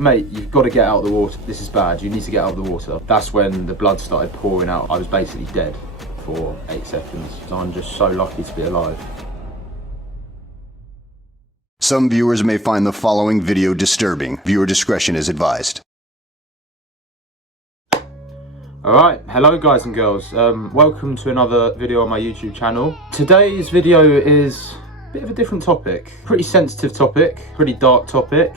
Mate, you've got to get out of the water. This is bad. You need to get out of the water. That's when the blood started pouring out. I was basically dead for 8 seconds. I'm just so lucky to be alive. Some viewers may find the following video disturbing. Viewer discretion is advised. Alright, hello guys and girls. Welcome to another video on my YouTube channel. Today's video is a bit of a different topic. Pretty sensitive topic, pretty dark topic,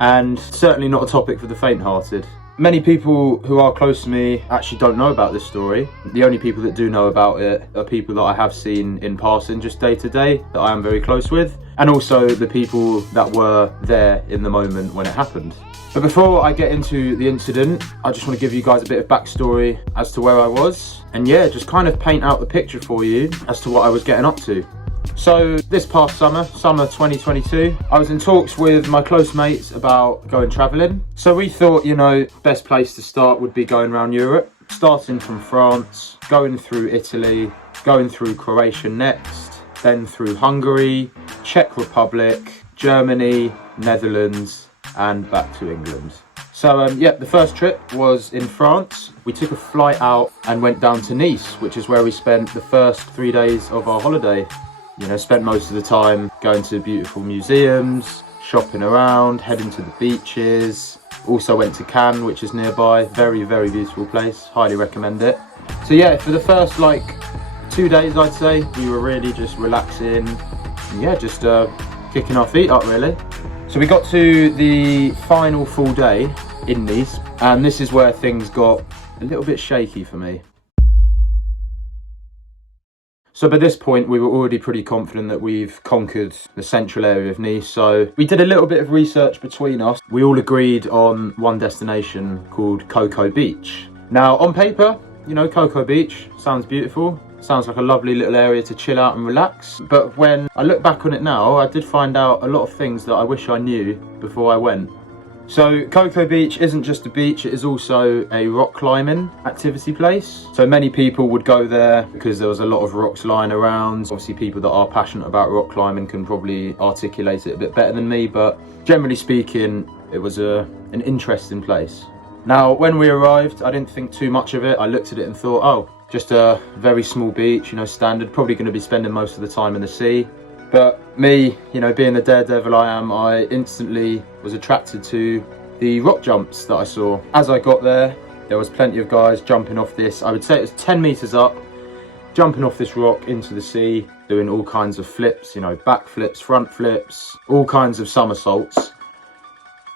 and certainly not a topic for the faint-hearted. Many people who are close to me actually don't know about this story. The only people that do know about it are people that I have seen in passing just day to day, that I am very close with, and also the people that were there in the moment when it happened. But before I get into the incident, I just want to give you guys a bit of backstory as to where I was, and yeah, just kind of paint out the picture for you as to what I was getting up to. So this past summer 2022, I was in talks with my close mates about going travelling. So we thought, you know, best place to start would be going around Europe, starting from France, going through Italy, going through Croatia next, then through Hungary, Czech Republic, Germany, Netherlands, and back to England. So yeah, the first trip was in France. We took a flight out and went down to Nice, which is where we spent the first 3 days of our holiday. You know, spent most of the time going to beautiful museums, shopping around, heading to the beaches. Also went to Cannes, which is nearby. Very, very beautiful place. Highly recommend it. So yeah, for the first like 2 days, I'd say, we were really just relaxing. And yeah, just kicking our feet up really. So we got to the final full day in Nice, and this is where things got a little bit shaky for me. So by this point, we were already pretty confident that we've conquered the central area of Nice. So we did a little bit of research between us. We all agreed on one destination called Coco Beach. Now, on paper, you know, Coco Beach sounds beautiful. Sounds like a lovely little area to chill out and relax. But when I look back on it now, I did find out a lot of things that I wish I knew before I went. So Coco Beach isn't just a beach, it is also a rock climbing activity place. So many people would go there because there was a lot of rocks lying around. Obviously people that are passionate about rock climbing can probably articulate it a bit better than me, but generally speaking, it was an interesting place. Now, when we arrived, I didn't think too much of it. I looked at it and thought, oh, just a very small beach, you know, standard, probably going to be spending most of the time in the sea. But me, you know, being the daredevil I am, I instantly was attracted to the rock jumps that I saw. As I got there, there was plenty of guys jumping off this, I would say it was 10 meters up, jumping off this rock into the sea, doing all kinds of flips, you know, back flips, front flips, all kinds of somersaults.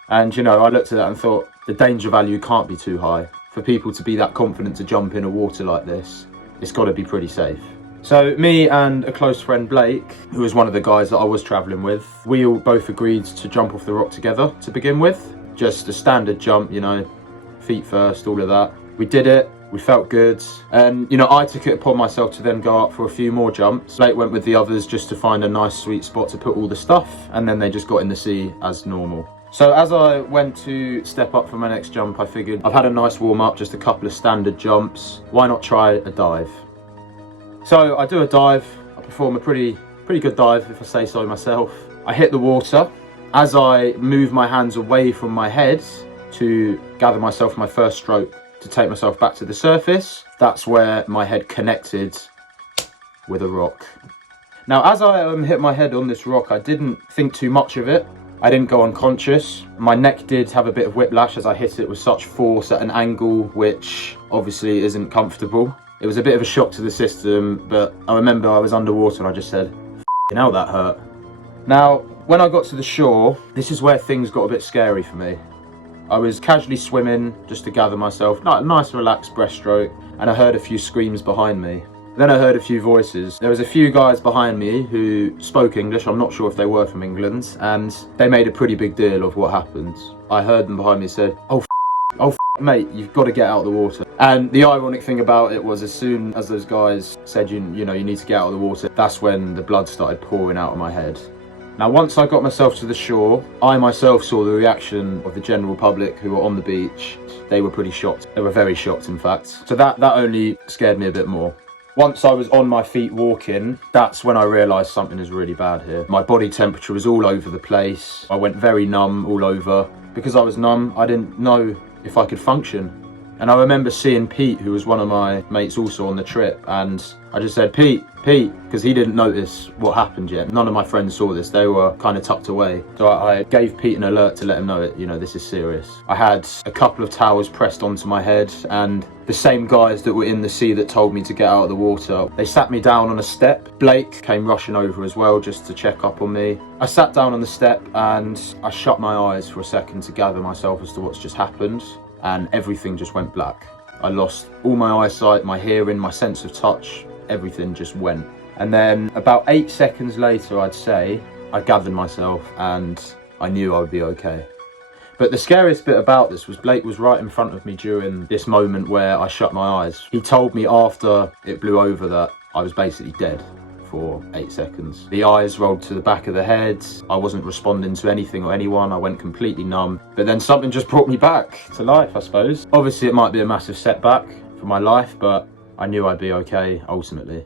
And, you know, I looked at that and thought, the danger value can't be too high. For people to be that confident to jump in a water like this, it's got to be pretty safe. So me and a close friend, Blake, who was one of the guys that I was travelling with, we all both agreed to jump off the rock together to begin with. Just a standard jump, you know, feet first, all of that. We did it, we felt good. And, you know, I took it upon myself to then go up for a few more jumps. Blake went with the others just to find a nice sweet spot to put all the stuff, and then they just got in the sea as normal. So as I went to step up for my next jump, I figured I've had a nice warm up, just a couple of standard jumps. Why not try a dive? So I do a dive, I perform a pretty good dive if I say so myself. I hit the water. As I move my hands away from my head to gather myself my first stroke to take myself back to the surface, that's where my head connected with a rock. Now as I hit my head on this rock, I didn't think too much of it. I didn't go unconscious. My neck did have a bit of whiplash as I hit it with such force at an angle which obviously isn't comfortable. It was a bit of a shock to the system, but I remember I was underwater and I just said, "F***ing hell, that hurt." Now, when I got to the shore, this is where things got a bit scary for me. I was casually swimming just to gather myself, a nice relaxed breaststroke, and I heard a few screams behind me. Then I heard a few voices. There was a few guys behind me who spoke English. I'm not sure if they were from England, and they made a pretty big deal of what happened. I heard them behind me say, "Oh, mate, you've got to get out of the water." And the ironic thing about it was, as soon as those guys said, you know, you need to get out of the water, that's when the blood started pouring out of my head. Now, once I got myself to the shore, I myself saw the reaction of the general public who were on the beach. They were pretty shocked. They were very shocked, in fact. So that only scared me a bit more. Once I was on my feet walking, that's when I realised something is really bad here. My body temperature was all over the place. I went very numb all over. Because I was numb, I didn't know if I could function. And I remember seeing Pete, who was one of my mates also on the trip, and I just said, Pete, because he didn't notice what happened yet. None of my friends saw this, they were kind of tucked away. So I gave Pete an alert to let him know this is serious. I had a couple of towels pressed onto my head, and the same guys that were in the sea that told me to get out of the water, they sat me down on a step. Blake came rushing over as well just to check up on me. I sat down on the step and I shut my eyes for a second to gather myself as to what's just happened. And everything just went black. I lost all my eyesight, my hearing, my sense of touch, everything just went. And then about 8 seconds later, I'd say, I gathered myself and I knew I would be okay. But the scariest bit about this was Blake was right in front of me during this moment where I shut my eyes. He told me after it blew over that I was basically dead for 8 seconds. The eyes rolled to the back of the head. I wasn't responding to anything or anyone. I went completely numb. But then something just brought me back to life, I suppose. Obviously, it might be a massive setback for my life, but I knew I'd be okay ultimately.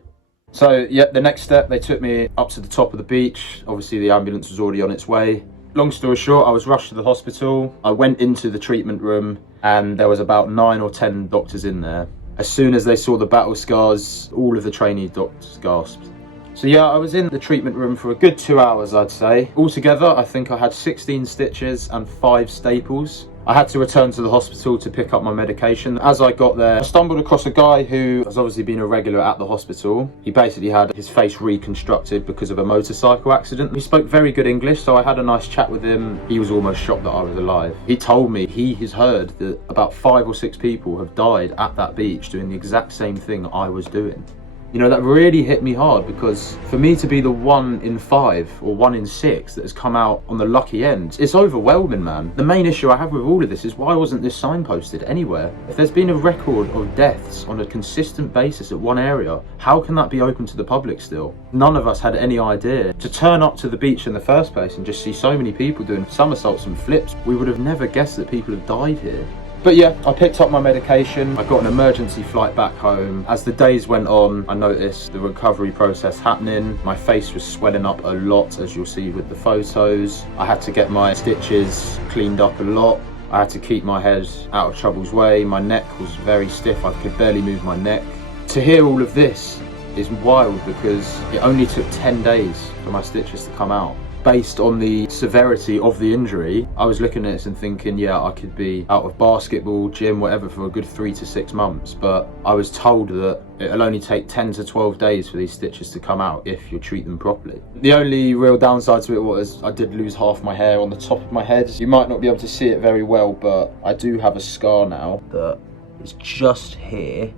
So yeah, the next step, they took me up to the top of the beach. Obviously, the ambulance was already on its way. Long story short, I was rushed to the hospital. I went into the treatment room and there was about 9 or 10 doctors in there. As soon as they saw the battle scars, all of the trainee doctors gasped. So yeah, I was in the treatment room for a good 2 hours, I'd say. Altogether, I think I had 16 stitches and 5 staples. I had to return to the hospital to pick up my medication. As I got there, I stumbled across a guy who has obviously been a regular at the hospital. He basically had his face reconstructed because of a motorcycle accident. He spoke very good English, so I had a nice chat with him. He was almost shocked that I was alive. He told me he has heard that about 5 or 6 people have died at that beach doing the exact same thing I was doing. You know, that really hit me hard, because for me to be the 1 in 5 or 1 in 6 that has come out on the lucky end, it's overwhelming, man. The main issue I have with all of this is, why wasn't this signposted anywhere? If there's been a record of deaths on a consistent basis at one area, how can that be open to the public still? None of us had any idea. To turn up to the beach in the first place and just see so many people doing somersaults and flips, we would have never guessed that people have died here. But yeah, I picked up my medication. I got an emergency flight back home. As the days went on, I noticed the recovery process happening. My face was swelling up a lot, as you'll see with the photos. I had to get my stitches cleaned up a lot. I had to keep my head out of trouble's way. My neck was very stiff. I could barely move my neck. To hear all of this is wild, because it only took 10 days for my stitches to come out. Based on the severity of the injury, I was looking at this and thinking, yeah, I could be out of basketball, gym, whatever for a good 3 to 6 months. But I was told that it'll only take 10 to 12 days for these stitches to come out if you treat them properly. The only real downside to it was I did lose half my hair on the top of my head. You might not be able to see it very well, but I do have a scar now that is just here.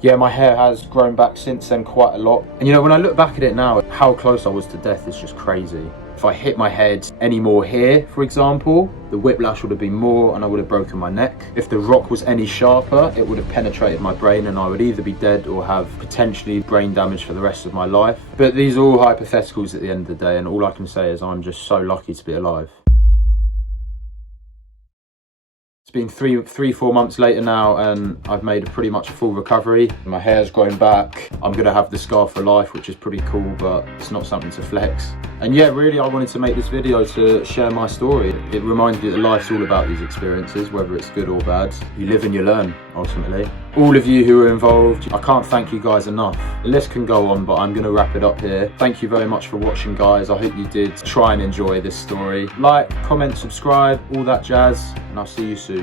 Yeah, my hair has grown back since then quite a lot. And you know, when I look back at it now, how close I was to death is just crazy. If I hit my head any more here, for example, the whiplash would have been more and I would have broken my neck. If the rock was any sharper, it would have penetrated my brain and I would either be dead or have potentially brain damage for the rest of my life. But these are all hypotheticals at the end of the day, and all I can say is I'm just so lucky to be alive. It's been 3-4 months later now, and I've made a pretty much a full recovery. My hair's grown back. I'm gonna have the scar for life, which is pretty cool, but it's not something to flex. And yeah, really, I wanted to make this video to share my story. It reminds me that life's all about these experiences, whether it's good or bad. You live and you learn, ultimately. All of you who are involved, I can't thank you guys enough. The list can go on, but I'm gonna wrap it up here. Thank you very much for watching, guys. I hope you did try and enjoy this story. Like, comment, subscribe, all that jazz, and I'll see you soon.